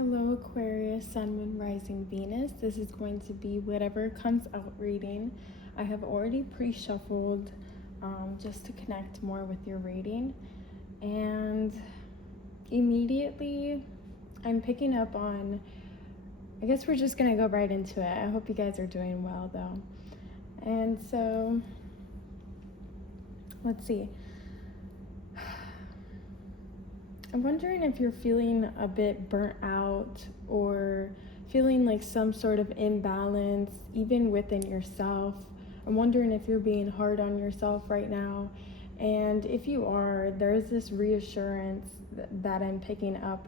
Hello, Aquarius, Sun, Moon, Rising, Venus. This is going to be whatever comes out reading. I have already pre-shuffled just to connect more with your reading. And immediately, I'm picking up on, I guess we're just going to go right into it. I hope you guys are doing well, though. And so, let's see. I'm wondering if you're feeling a bit burnt out or feeling like some sort of imbalance, even within yourself. I'm wondering if you're being hard on yourself right now. And if you are, there's this reassurance that I'm picking up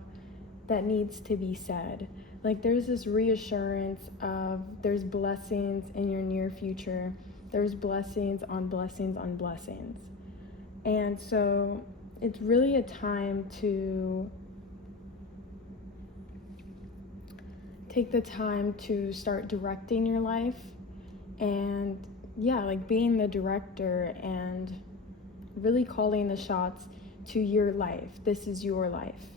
that needs to be said. Like there's this reassurance of there's blessings in your near future. There's blessings on blessings on blessings. And so it's really a time to take the time to start directing your life and like being the director and really calling the shots to your life. This is your life,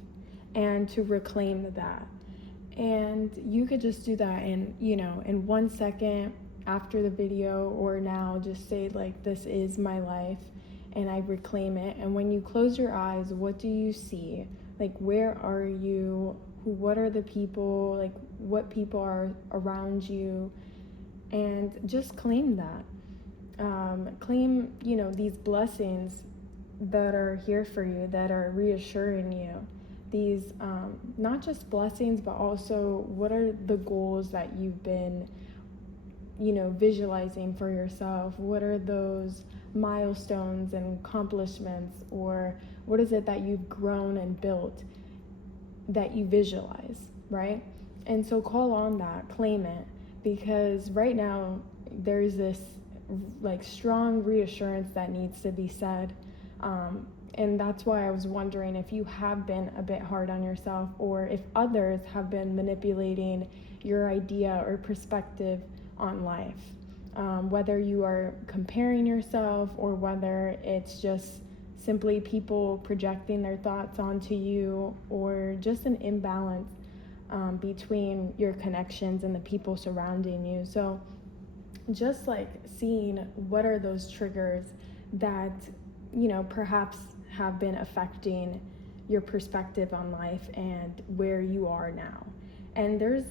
and to reclaim that. And you could just do that in 1 second after the video, or now just say like, this is my life and I reclaim it. And when you close your eyes, what do you see? Like, where are you? What are the people? Like, what people are around you? And just claim that. Claim, these blessings that are here for you, that are reassuring you. These, not just blessings, but also what are the goals that you've been, visualizing for yourself? What are those milestones and accomplishments, or what is it that you've grown and built that you visualize, right? And so call on that, claim it, because right now there's this like strong reassurance that needs to be said. And that's why I was wondering if you have been a bit hard on yourself, or if others have been manipulating your idea or perspective on life. Whether you are comparing yourself, or whether it's just simply people projecting their thoughts onto you, or just an imbalance between your connections and the people surrounding you. So just like seeing what are those triggers that, perhaps have been affecting your perspective on life and where you are now. And there's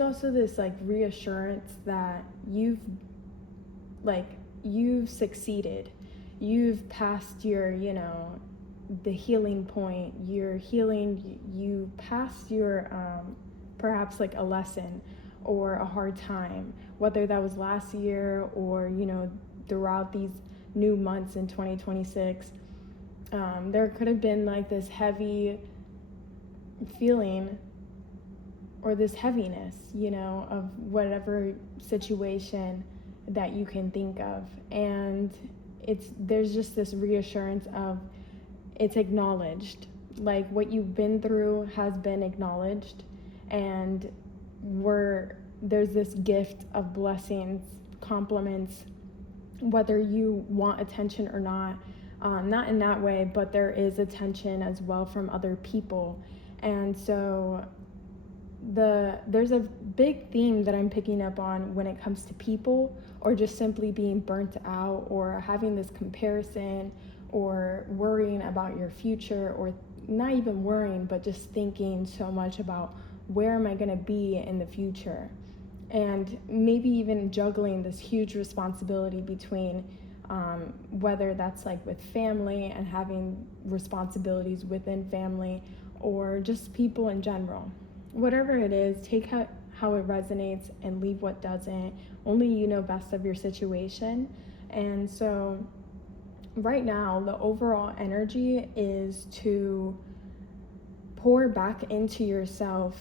also this like reassurance that you've succeeded. You've passed your, the healing point. You're healing, you passed your, perhaps like a lesson or a hard time, whether that was last year or, throughout these new months in 2026. There could have been like this heavy feeling, or this heaviness, of whatever situation that you can think of. And there's just this reassurance of it's acknowledged. Like what you've been through has been acknowledged, and there's this gift of blessings, compliments, whether you want attention or not. Not in that way, but there is attention as well from other people. And so there's a big theme that I'm picking up on when it comes to people, or just simply being burnt out, or having this comparison, or worrying about your future, or not even worrying, but just thinking so much about where am I going to be in the future, and maybe even juggling this huge responsibility between whether that's like with family and having responsibilities within family, or just people in general. Whatever it is, take how it resonates and leave what doesn't. Only you know best of your situation. And so right now, the overall energy is to pour back into yourself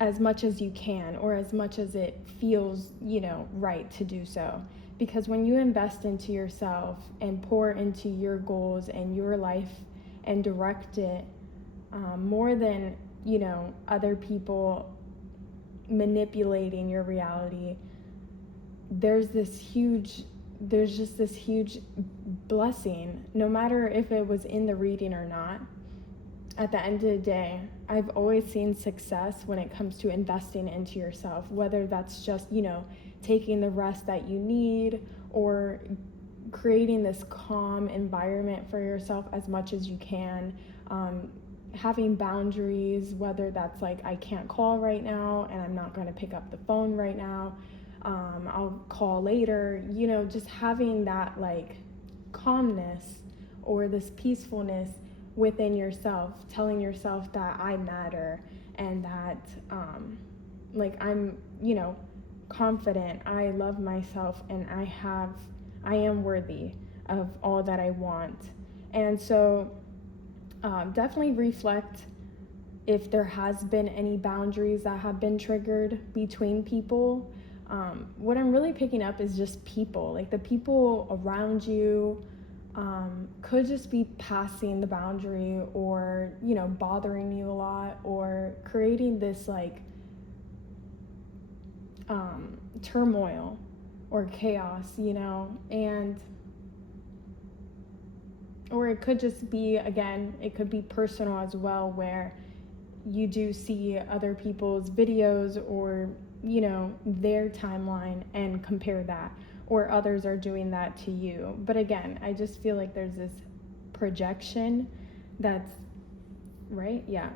as much as you can, or as much as it feels, right to do so. Because when you invest into yourself and pour into your goals and your life and direct it, more than other people manipulating your reality, there's just this huge blessing, no matter if it was in the reading or not. at the end of the day, I've always seen success when it comes to investing into yourself, whether that's just, taking the rest that you need, or creating this calm environment for yourself as much as you can. Having boundaries, whether that's like, I can't call right now and I'm not going to pick up the phone right now. I'll call later, just having that like calmness or this peacefulness within yourself, telling yourself that I matter, and that like I'm, confident, I love myself, and I am worthy of all that I want. And so definitely reflect if there has been any boundaries that have been triggered between people. What I'm really picking up is just people, like the people around you could just be passing the boundary, or bothering you a lot, or creating this like turmoil or chaos, and or it could just be, again, it could be personal as well, where you do see other people's videos or their timeline and compare that, or others are doing that to you. But again, I just feel like there's this projection that's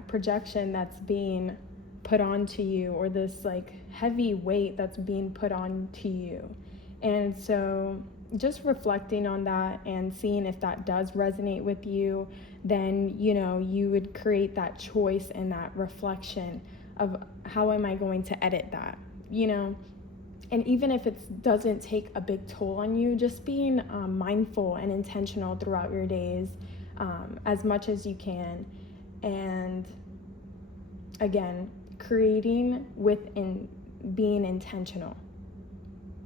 projection that's being put onto you, or this like heavy weight that's being put onto you. And so just reflecting on that and seeing if that does resonate with you, then you would create that choice and that reflection of, how am I going to edit that, and even if it doesn't take a big toll on you, just being mindful and intentional throughout your days, as much as you can. And again, creating within, being intentional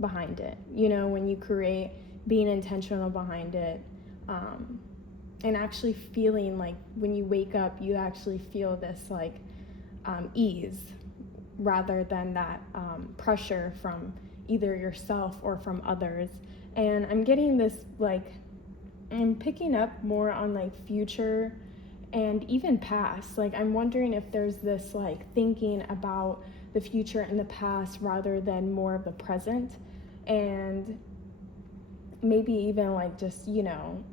behind it, when you create, being intentional behind it, and actually feeling like when you wake up, you actually feel this like ease, rather than that pressure from either yourself or from others. And I'm getting this like, I'm picking up more on like future and even past. Like, I'm wondering if there's this like thinking about the future and the past rather than more of the present. And maybe even like just,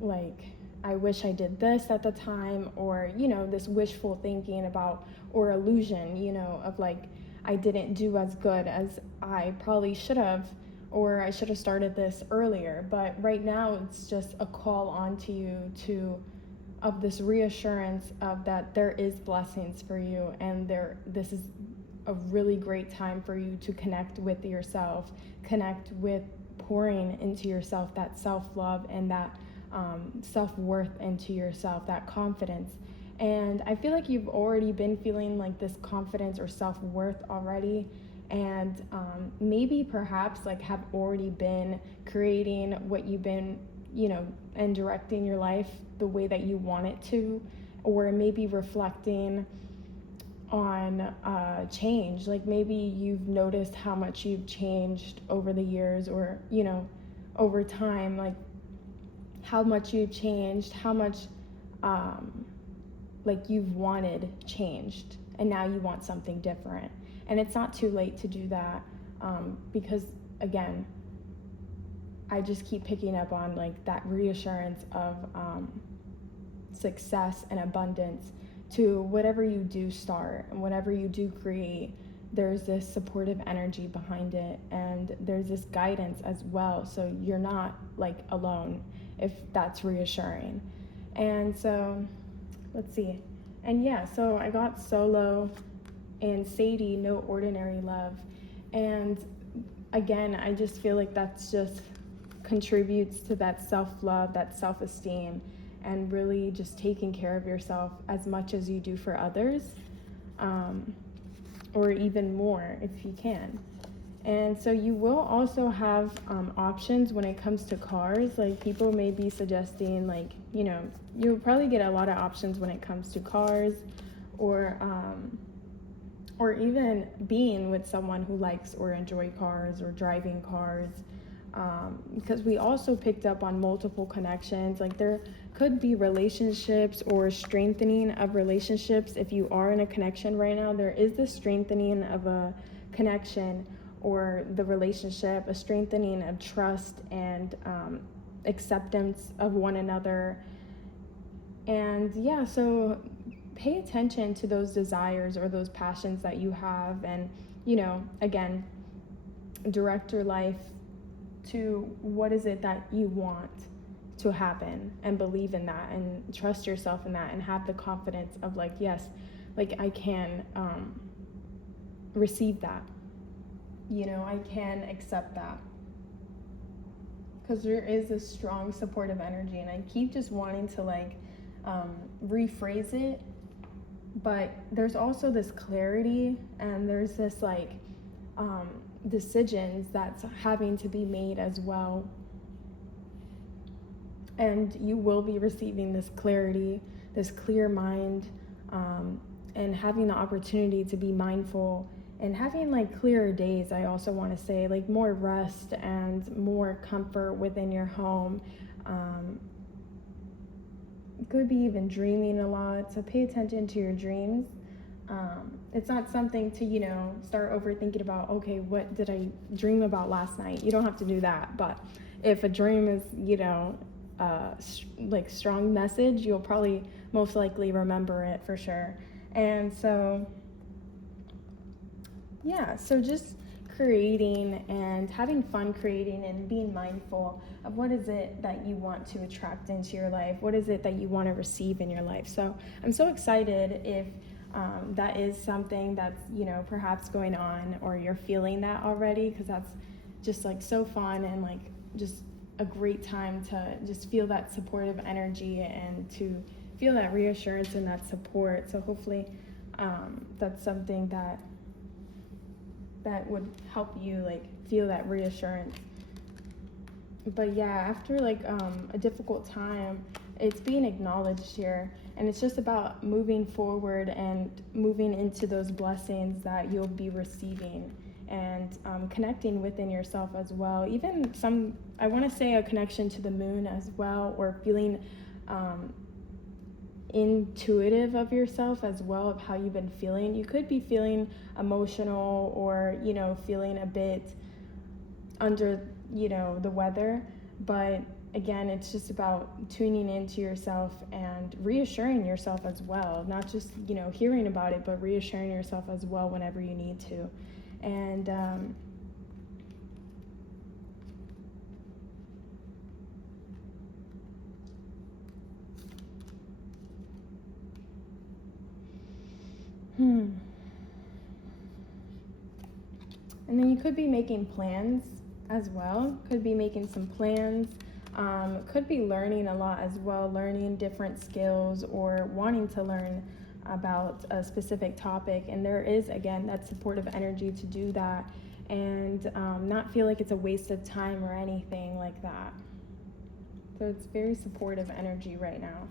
like, I wish I did this at the time, or, this wishful thinking about, or illusion, of like, I didn't do as good as I probably should have, or I should have started this earlier. But right now, it's just a call onto you of this reassurance of that there is blessings for you, and this is a really great time for you to connect with yourself, connect with pouring into yourself that self-love and that self-worth into yourself, that confidence. And I feel like you've already been feeling like this confidence or self-worth already, and maybe perhaps like have already been creating what you've been, and directing your life the way that you want it to, or maybe reflecting on change. Like, maybe you've noticed how much you've changed over the years, or over time, like how much you've changed, how much like you've wanted changed, and now you want something different. And it's not too late to do that, because again, I just keep picking up on like that reassurance of success and abundance to whatever you do start and whatever you do create. There's this supportive energy behind it, and there's this guidance as well, so you're not like alone, if that's reassuring. And so let's see, and yeah, so I got Solo and Sadie, No Ordinary Love. And again, I just feel like that's just contributes to that self-love, that self-esteem, and really just taking care of yourself as much as you do for others, or even more if you can. And so you will also have options when it comes to cars. Like, people may be suggesting, like, you'll probably get a lot of options when it comes to cars, or even being with someone who likes or enjoy cars, or driving cars. Because we also picked up on multiple connections. Like, there could be relationships or strengthening of relationships. If you are in a connection right now, there is this strengthening of a connection or the relationship, a strengthening of trust and acceptance of one another. And yeah, so pay attention to those desires or those passions that you have, and again, direct your life to what is it that you want to happen, and believe in that and trust yourself in that, and have the confidence of like, yes, like I can receive that, I can accept that, because there is a strong supportive energy. And I keep just wanting to rephrase it, but there's also this clarity, and there's this decisions that's having to be made as well. And you will be receiving this clarity, this clear mind, and having the opportunity to be mindful and having clearer days. I also want to say more rest and more comfort within your home. Could be even dreaming a lot, so pay attention to your dreams. It's not something to start overthinking about, okay, what did I dream about last night? You don't have to do that. But if a dream is strong message, you'll probably most likely remember it for sure. And so so just creating and having fun creating, and being mindful of what is it that you want to attract into your life, what is it that you want to receive in your life. So I'm so excited if that is something that's perhaps going on, or you're feeling that already, because that's just so fun, and just a great time to just feel that supportive energy and to feel that reassurance and that support. So hopefully that's something that would help you feel that reassurance. But yeah, after a difficult time, it's being acknowledged here, and it's just about moving forward and moving into those blessings that you'll be receiving, and connecting within yourself as well. Even I want to say a connection to the moon as well, or feeling intuitive of yourself as well, of how you've been feeling. You could be feeling emotional, or feeling a bit under the weather, but again, it's just about tuning into yourself and reassuring yourself as well, not just hearing about it, but reassuring yourself as well whenever you need to. And and then you could be making plans as well, could be making some plans, could be learning a lot as well, learning different skills, or wanting to learn about a specific topic. And there is, again, that supportive energy to do that, and not feel like it's a waste of time or anything like that. So it's very supportive energy right now.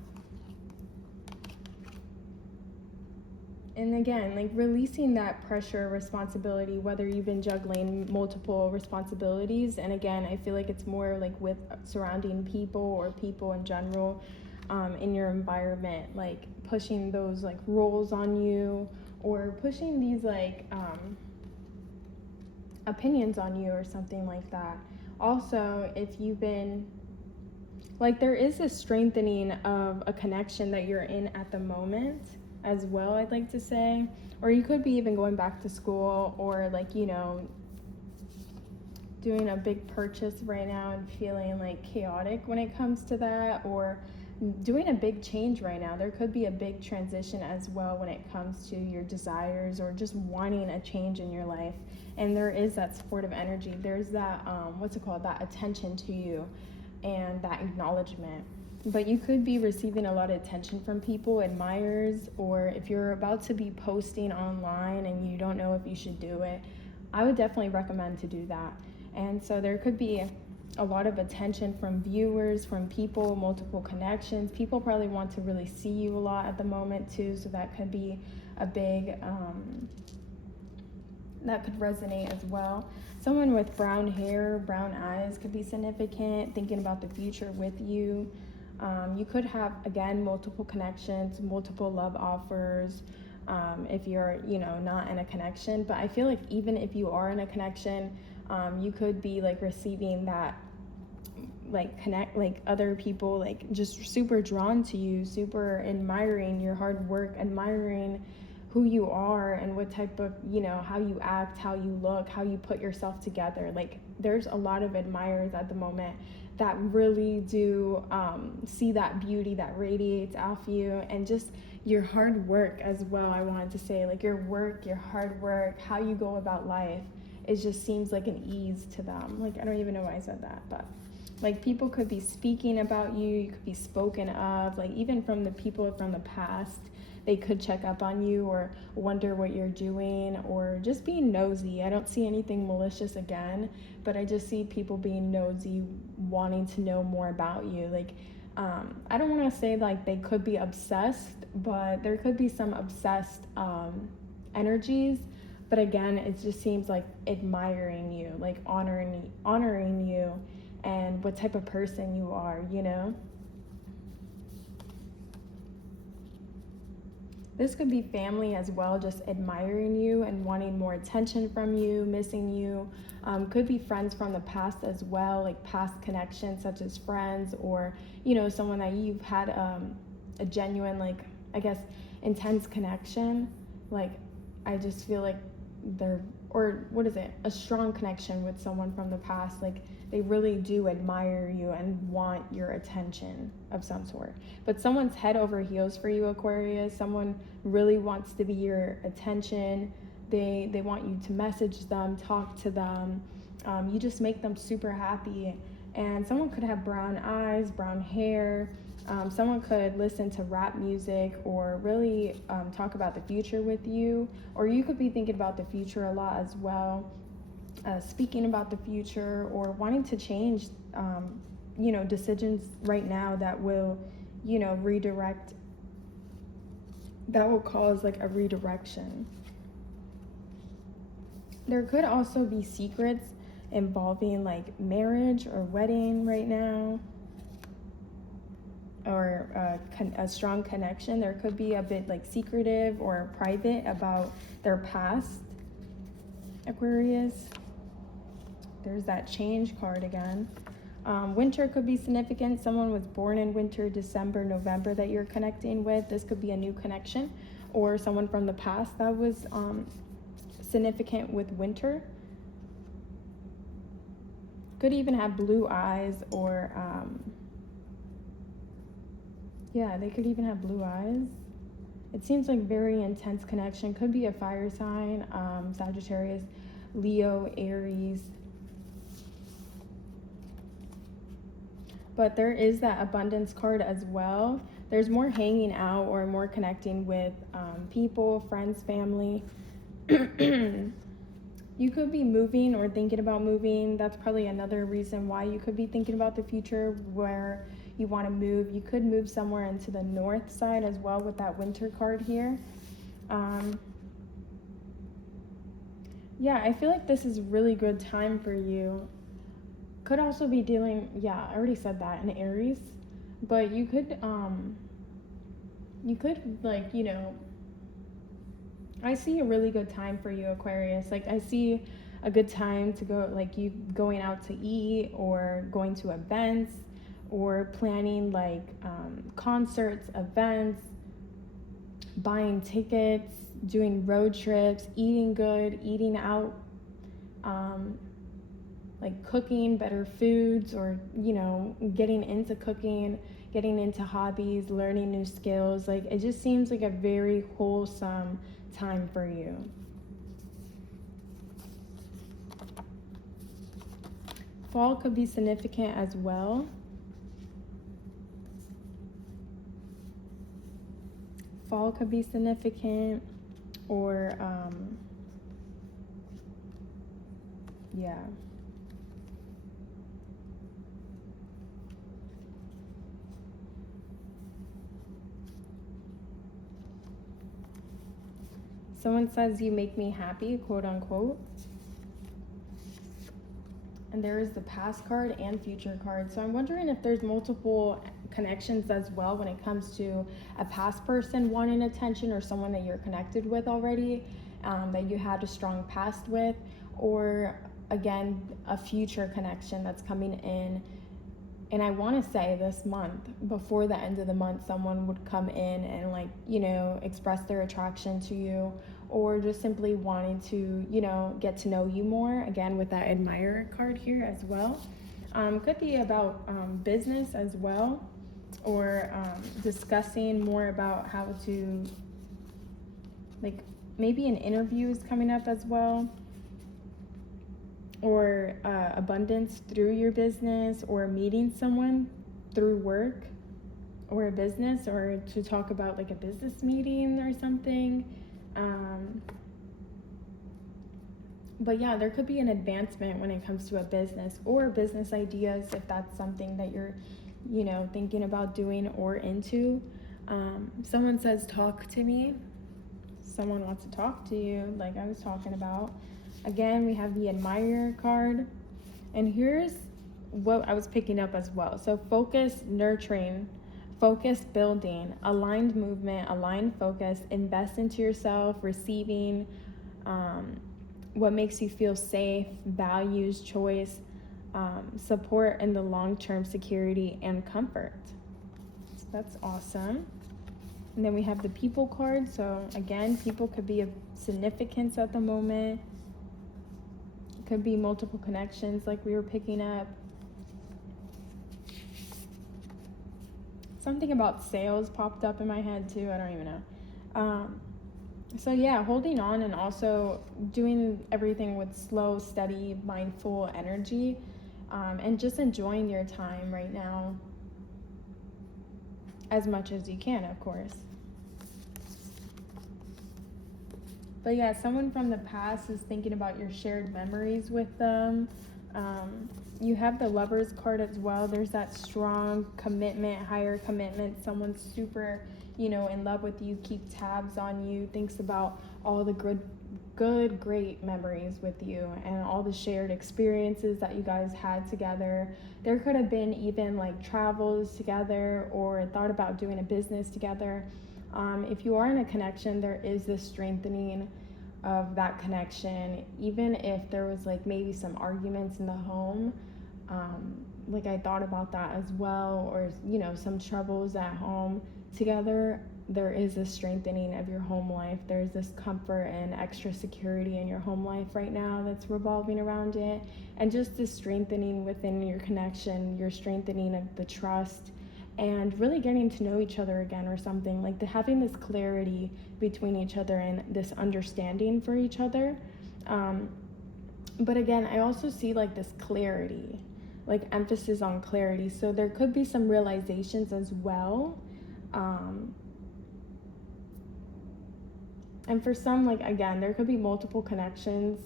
And again, releasing that pressure, responsibility, whether you've been juggling multiple responsibilities. And again, I feel like it's more with surrounding people, or people in general, in your environment, pushing those roles on you, or pushing these opinions on you, or something like that. Also, if you've been there is a strengthening of a connection that you're in at the moment as well, I'd like to say. Or you could be even going back to school, or doing a big purchase right now and feeling chaotic when it comes to that, or doing a big change right now. There could be a big transition as well when it comes to your desires, or just wanting a change in your life. And there is that supportive energy. There's that that attention to you, and that acknowledgement. But you could be receiving a lot of attention from people, admirers, or if you're about to be posting online and you don't know if you should do it, I would definitely recommend to do that. And so there could be a lot of attention from viewers, from people, multiple connections. People probably want to really see you a lot at the moment too, so that could be a big, that could resonate as well. Someone with brown hair, brown eyes could be significant, thinking about the future with you. You could have, again, multiple connections, multiple love offers, if you're, not in a connection. But I feel like even if you are in a connection, you could be like receiving that, like, connect, like, other people like just super drawn to you, super admiring your hard work, admiring who you are and what type of, how you act, how you look, how you put yourself together. Like, there's a lot of admirers at the moment that really do see that beauty that radiates off you, and just your hard work as well. I wanted to say, like, your work, your hard work, how you go about life, it just seems like an ease to them. Like, I don't even know why I said that, but like, people could be speaking about you, you could be spoken of, like, even from the people from the past. They could check up on you or wonder what you're doing, or just being nosy. I don't see anything malicious again, but I just see people being nosy, wanting to know more about you. Like, I don't want to say like they could be obsessed, but there could be some obsessed energies. But again, it just seems like admiring you, like honoring you, and what type of person you are, This could be family as well, just admiring you and wanting more attention from you, missing you. Could be friends from the past as well, like past connections such as friends, or, someone that you've had a genuine, like, I guess, intense connection. Like, I just feel like a strong connection with someone from the past. Like, they really do admire you and want your attention of some sort. But someone's head over heels for you, Aquarius. Someone really wants to be your attention. They want you to message them, talk to them. You just make them super happy. And someone could have brown eyes, brown hair. Someone could listen to rap music, or really talk about the future with you. Or you could be thinking about the future a lot as well. Speaking about the future, or wanting to change, decisions right now that will, redirect, that will cause like a redirection. There could also be secrets involving like marriage or wedding right now, or a strong connection. There could be a bit like secretive or private about their past, Aquarius. There's that change card again. Winter could be significant. Someone was born in winter, December, November that you're connecting with. This could be a new connection, or someone from the past that was significant with winter. Could even have blue eyes, or they could even have blue eyes. It seems like very intense connection. Could be a fire sign, Sagittarius, Leo, Aries. But there is that abundance card as well. There's more hanging out or more connecting with people, friends, family. You could be moving or thinking about moving. That's probably another reason why you could be thinking about the future, where you want to move. You could move somewhere into the north side as well with that winter card here. I feel like this is a really good time for you. Could also be dealing, I already said that, in Aries. But you could like, I see a really good time for you, Aquarius. Like, I see a good time to go, like, you going out to eat, or going to events, or planning like concerts, events, buying tickets, doing road trips, eating good, eating out, like cooking better foods, or getting into cooking, getting into hobbies, learning new skills. Like, it just seems like a very wholesome time for you. Fall could be significant as well. Fall could be significant, or someone says you make me happy, quote unquote. And there is the past card and future card. So I'm wondering if there's multiple connections as well when it comes to a past person wanting attention, or someone that you're connected with already, that you had a strong past with, or again, a future connection that's coming in. And I want to say this month, before the end of the month, someone would come in and, like, you know, express their attraction to you, or just simply wanting to, you know, get to know you more, again with that admirer card here as well. Could be about business as well, or discussing more about how to, like, maybe an interview is coming up as well, or abundance through your business, or meeting someone through work or a business, or to talk about like a business meeting or something. But yeah, there could be an advancement when it comes to a business or business ideas, if that's something that you're, you know, thinking about doing or into. Someone says, talk to me. Someone wants to talk to you, like I was talking about. Again, we have the admirer card. And here's what I was picking up as well. So focus, nurturing, focus, building, aligned movement, aligned focus, invest into yourself, receiving, what makes you feel safe, values, choice, support in the long-term security and comfort. So that's awesome. And then we have the people card. So again, people could be of significance at the moment. It could be multiple connections like we were picking up. Something about sales popped up in my head too. I don't even know. So yeah, holding on and also doing everything with slow, steady, mindful energy, and just enjoying your time right now as much as you can, of course. But yeah, someone from the past is thinking about your shared memories with them. You have the Lovers card as well. There's that strong commitment, higher commitment. Someone's super, you know, in love with you, keep tabs on you, thinks about all the great memories with you and all the shared experiences that you guys had together. There could have been even like travels together, or thought about doing a business together. If you are in a connection, there is this strengthening of that connection, even if there was like maybe some arguments in the home. Like I thought about that as well, or, you know, some troubles at home together. There is a strengthening of your home life. There's this comfort and extra security in your home life right now that's revolving around it. And just this strengthening within your connection, your strengthening of the trust, and really getting to know each other again, or something like having this clarity between each other and this understanding for each other. But again, I also see like this clarity, like emphasis on clarity. So there could be some realizations as well. And for some, like, again, there could be multiple connections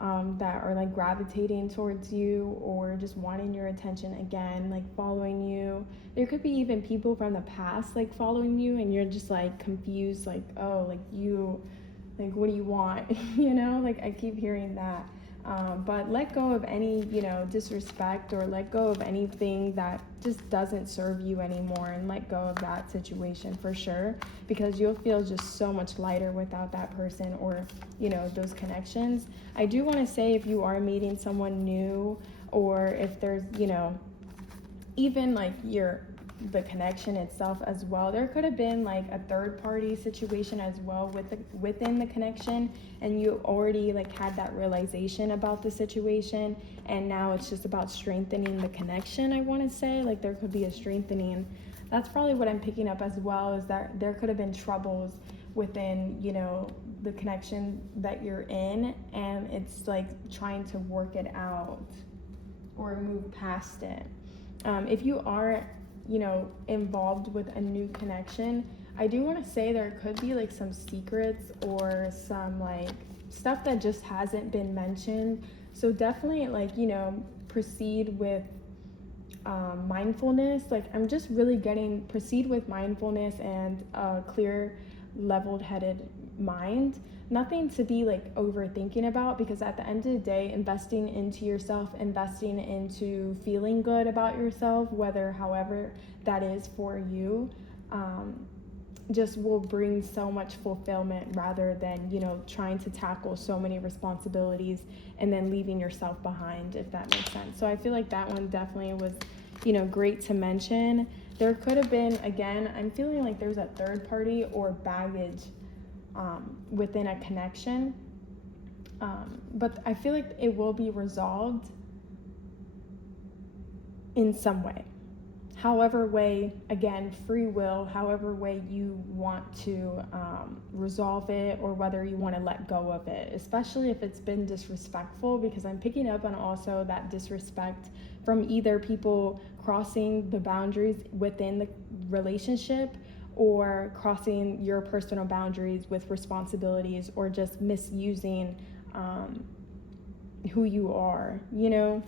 that are like gravitating towards you, or just wanting your attention again, like following you. There could be even people from the past like following you, and you're just like confused, like, oh, like you, like, what do you want? You know, like I keep hearing that. But let go of any, you know, disrespect, or let go of anything that just doesn't serve you anymore, and let go of that situation for sure, because you'll feel just so much lighter without that person, or, you know, those connections. I do want to say, if you are meeting someone new, or if there's, you know, even like the connection itself as well, there could have been like a third party situation as well within the connection, and you already like had that realization about the situation, and now it's just about strengthening the connection. I want to say, like, there could be a strengthening. That's probably what I'm picking up as well, is that there could have been troubles within, you know, the connection that you're in, and it's like trying to work it out or move past it. If you are, you know, involved with a new connection, I do want to say there could be like some secrets, or some like stuff that just hasn't been mentioned. So definitely, like, you know, proceed with mindfulness. Like, I'm just really proceed with mindfulness and clear, leveled-headed mind. Nothing to be like overthinking about, because at the end of the day, investing into yourself, investing into feeling good about yourself, whether however that is for you, just will bring so much fulfillment, rather than, you know, trying to tackle so many responsibilities and then leaving yourself behind, if that makes sense. So I feel like that one definitely was, you know, great to mention. There could have been, again, I'm feeling like there's a third party or baggage within a connection, but I feel like it will be resolved in some way. However way, again, free will, however way you want to resolve it, or whether you want to let go of it, especially if it's been disrespectful, because I'm picking up on also that disrespect from either people crossing the boundaries within the relationship, or crossing your personal boundaries with responsibilities, or just misusing who you are, you know?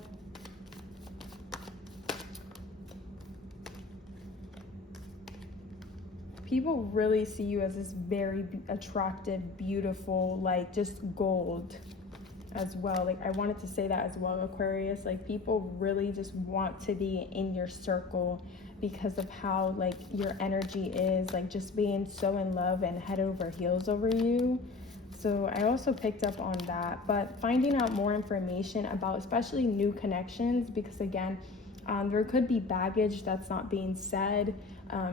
People really see you as this very attractive, beautiful, like just gold as well. Like, I wanted to say that as well, Aquarius. Like, people really just want to be in your circle because of how, like, your energy is, like, just being so in love and head over heels over you. So I also picked up on that. But finding out more information about especially new connections, because again, there could be baggage that's not being said.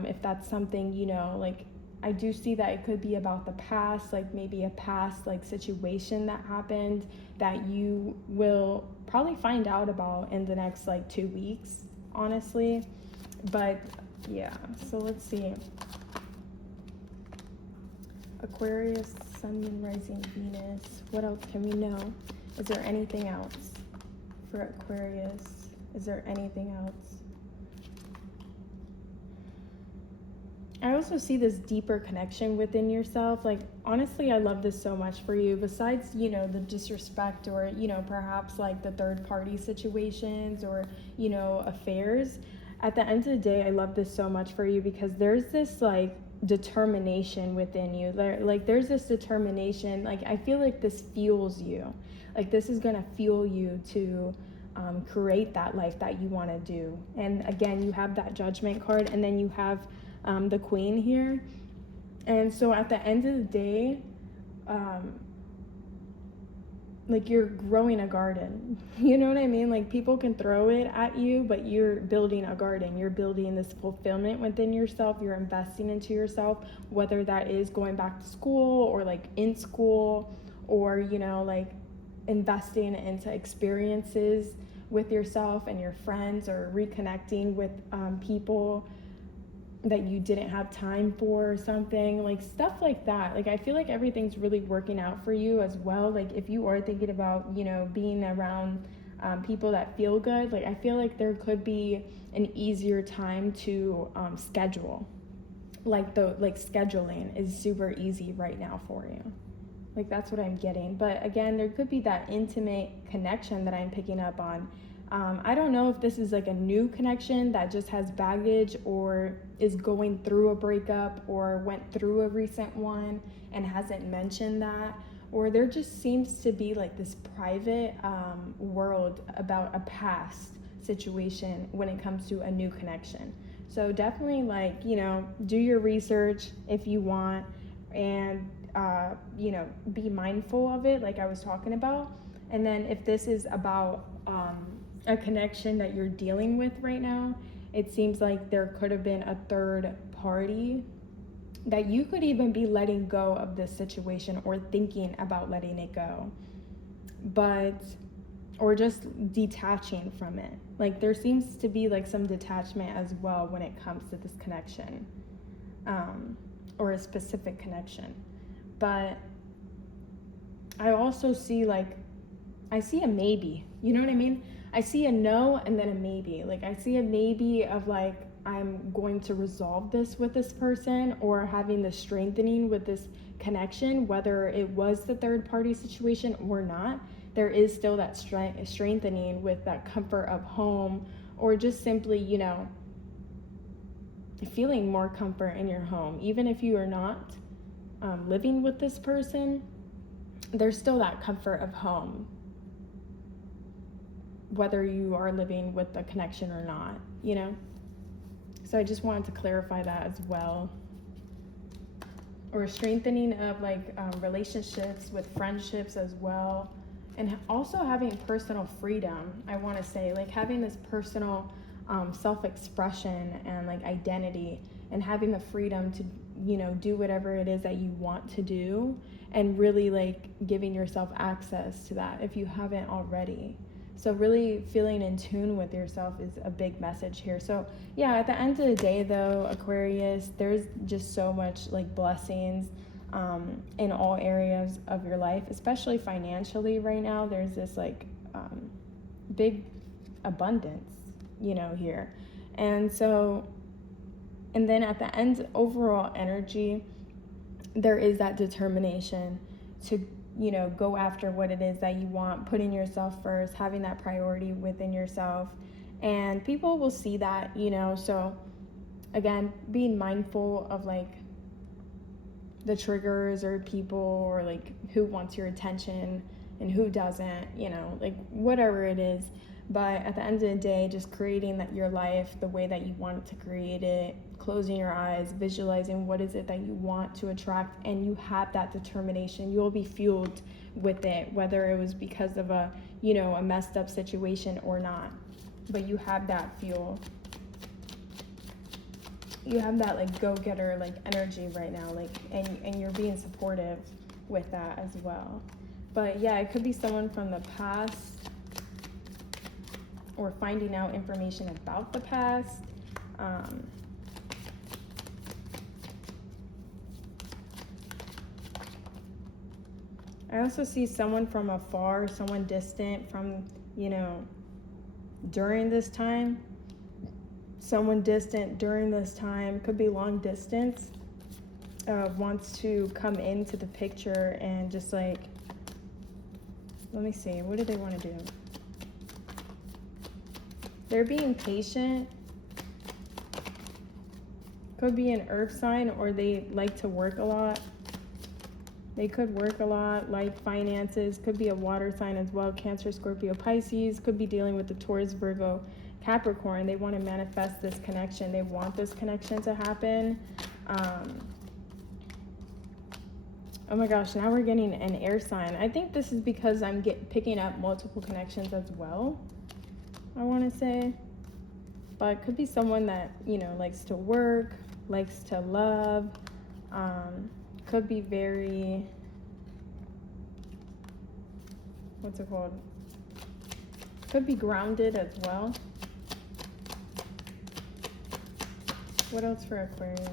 If that's something, you know, like, I do see that it could be about the past, like maybe a past like situation that happened that you will probably find out about in the next like 2 weeks, honestly. But yeah, so let's see. Aquarius, Sun, Moon, Rising, Venus. What else can we know? Is there anything else for Aquarius? Is there anything else? I also see this deeper connection within yourself. Like, honestly, I love this so much for you. Besides, you know, the disrespect, or, you know, perhaps like the third party situations, or, you know, affairs. At the end of the day, I love this so much for you, because there's this like determination within you. Like, there's this determination. Like, I feel like this fuels you. Like, this is gonna fuel you to create that life that you want to do. And again, you have that Judgment card, and then you have the Queen here. And so at the end of the day, like, you're growing a garden. You know what I mean? Like, people can throw it at you, but you're building a garden. You're building this fulfillment within yourself. You're investing into yourself, whether that is going back to school, or like in school, or, you know, like investing into experiences with yourself and your friends, or reconnecting with people that you didn't have time for, or something, like stuff like that. Like, I feel like everything's really working out for you as well. Like, if you are thinking about, you know, being around people that feel good, like, I feel like there could be an easier time to schedule. Like, scheduling is super easy right now for you. Like, that's what I'm getting. But again, there could be that intimate connection that I'm picking up on. I don't know if this is like a new connection that just has baggage, or is going through a breakup, or went through a recent one and hasn't mentioned that, or there just seems to be like this private world about a past situation when it comes to a new connection. So definitely, like, you know, do your research if you want, and you know, be mindful of it, like I was talking about. And then if this is about a connection that you're dealing with right now, it seems like there could have been a third party that you could even be letting go of this situation, or thinking about letting it go, but, or just detaching from it. Like, there seems to be like some detachment as well when it comes to this connection, or a specific connection. But I also see, like, I see a maybe, you know what I mean? I see a no and then a maybe. Like, I see a maybe of like, I'm going to resolve this with this person, or having the strengthening with this connection, whether it was the third party situation or not. There is still that strengthening with that comfort of home, or just simply, you know, feeling more comfort in your home, even if you are not living with this person, there's still that comfort of home, whether you are living with a connection or not, you know? So I just wanted to clarify that as well. Or strengthening of like relationships with friendships as well. And also having personal freedom, I want to say, like having this personal self-expression and like identity, and having the freedom to, you know, do whatever it is that you want to do, and really like giving yourself access to that if you haven't already. So really feeling in tune with yourself is a big message here. So yeah, at the end of the day though, Aquarius, there's just so much like blessings in all areas of your life, especially financially right now. There's this like big abundance, you know, here. And so, and then at the end, overall energy, there is that determination to, you know, go after what it is that you want, putting yourself first, having that priority within yourself. And people will see that, you know. So again, being mindful of like the triggers or people, or like who wants your attention and who doesn't, you know, like whatever it is. But at the end of the day, just creating that your life the way that you want to create it, closing your eyes, visualizing what is it that you want to attract, and you have that determination. You'll be fueled with it, whether it was because of a, you know, a messed up situation or not. But you have that fuel. You have that like go-getter like energy right now, like, and you're being supportive with that as well. But yeah, it could be someone from the past, or finding out information about the past. I also see someone from afar, someone distant from, you know, during this time. Someone distant during this time, could be long distance, wants to come into the picture and just like, let me see, what do they want to do? They're being patient. Could be an earth sign, or they like to work a lot. They could work a lot, like finances. Could be a water sign as well, Cancer, Scorpio, Pisces. Could be dealing with the Taurus, Virgo, Capricorn. They want to manifest this connection. They want this connection to happen. Oh my gosh, now we're getting an air sign. I think this is because I'm picking up multiple connections as well, I want to say. But it could be someone that, you know, likes to work, likes to love, could be very, what's it called? Could be grounded as well. What else for Aquarius?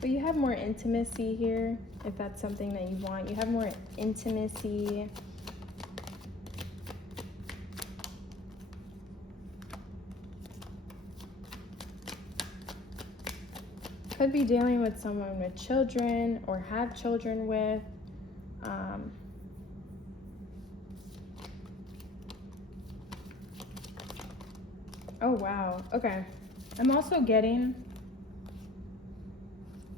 But you have more intimacy here, if that's something that you want. You have more intimacy. Could be dealing with someone with children, or have children with. Oh, wow. Okay. I'm also getting,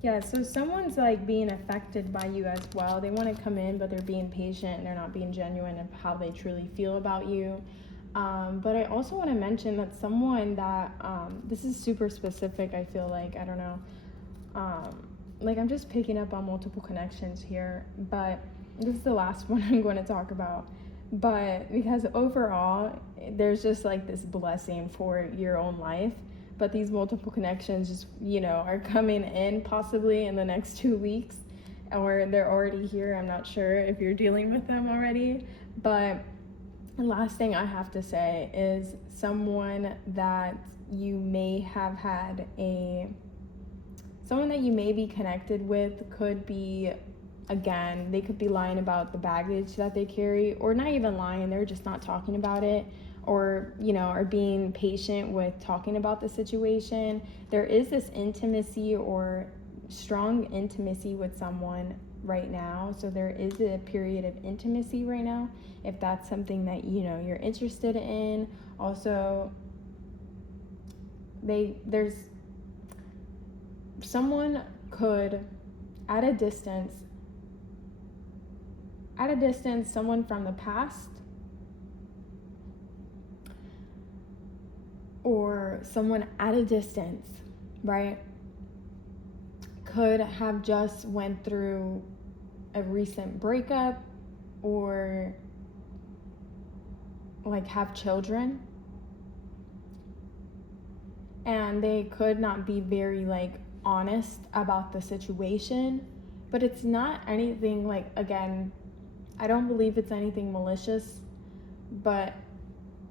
yeah, so someone's like being affected by you as well. They want to come in, but they're being patient and they're not being genuine of how they truly feel about you. But I also want to mention that someone that, this is super specific, I feel like, I don't know. Like I'm just picking up on multiple connections here, but this is the last one I'm going to talk about. But because overall, there's just like this blessing for your own life. But these multiple connections just, you know, are coming in possibly in the next 2 weeks, or they're already here. I'm not sure if you're dealing with them already. But the last thing I have to say is someone that you may have had someone that you may be connected with could be, again, they could be lying about the baggage that they carry, or not even lying, they're just not talking about it, or, you know, are being patient with talking about the situation. There is this intimacy or strong intimacy with someone right now. So there is a period of intimacy right now, if that's something that, you know, you're interested in. Also, there's someone could, at a distance, someone from the past or someone at a distance, right, could have just went through a recent breakup or like have children, and they could not be very like honest about the situation. But it's not anything like, again, I don't believe it's anything malicious, but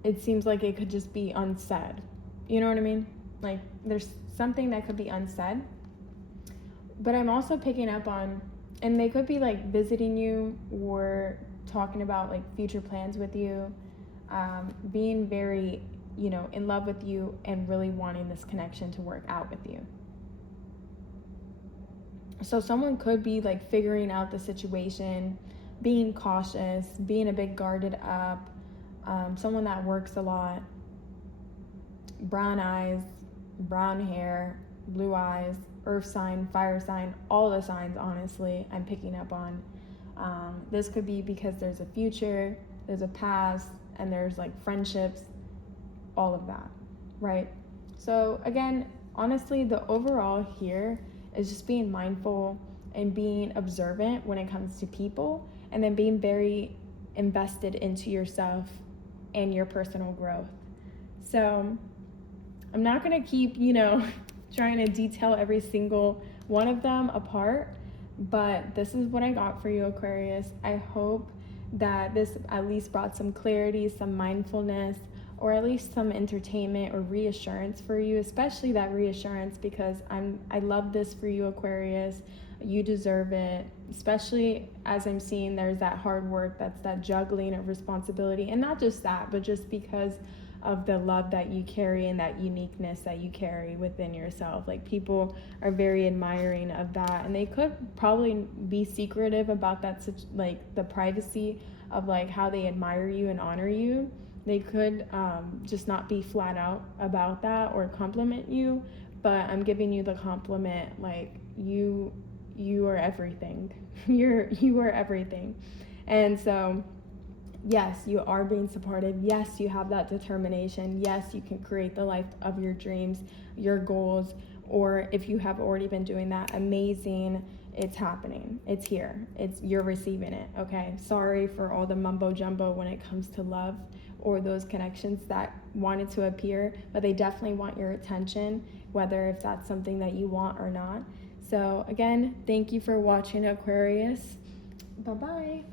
it seems like it could just be unsaid. You know what I mean? Like there's something that could be unsaid. But I'm also picking up on, and they could be like visiting you or talking about like future plans with you, being very, in love with you and really wanting this connection to work out with you. So someone could be like figuring out the situation, being cautious, being a bit guarded up, someone that works a lot, brown eyes, brown hair, blue eyes, earth sign, fire sign, all the signs, honestly, I'm picking up on. This could be because there's a future, there's a past, and there's like friendships, all of that, right? So again, honestly, the overall here is just being mindful and being observant when it comes to people, and then being very invested into yourself and your personal growth. So I'm not going to keep, trying to detail every single one of them apart, but this is what I got for you, Aquarius. I hope that this at least brought some clarity, some mindfulness, or at least some entertainment or reassurance for you, especially that reassurance, because I love this for you, Aquarius. You deserve it, especially as I'm seeing there's that hard work, that's that juggling of responsibility, and not just that, but just because of the love that you carry and that uniqueness that you carry within yourself. Like people are very admiring of that, and they could probably be secretive about that, like the privacy of like how they admire you and honor you. They could just not be flat out about that or compliment you, but I'm giving you the compliment, like you are everything. you are everything. And so yes, you are being supportive. Yes, you have that determination. Yes, you can create the life of your dreams, your goals, or if you have already been doing that, amazing. It's happening. It's here. You're receiving it, okay? Sorry for all the mumbo jumbo when it comes to love or those connections that wanted to appear, but they definitely want your attention, whether if that's something that you want or not. So again, thank you for watching, Aquarius. Bye-bye.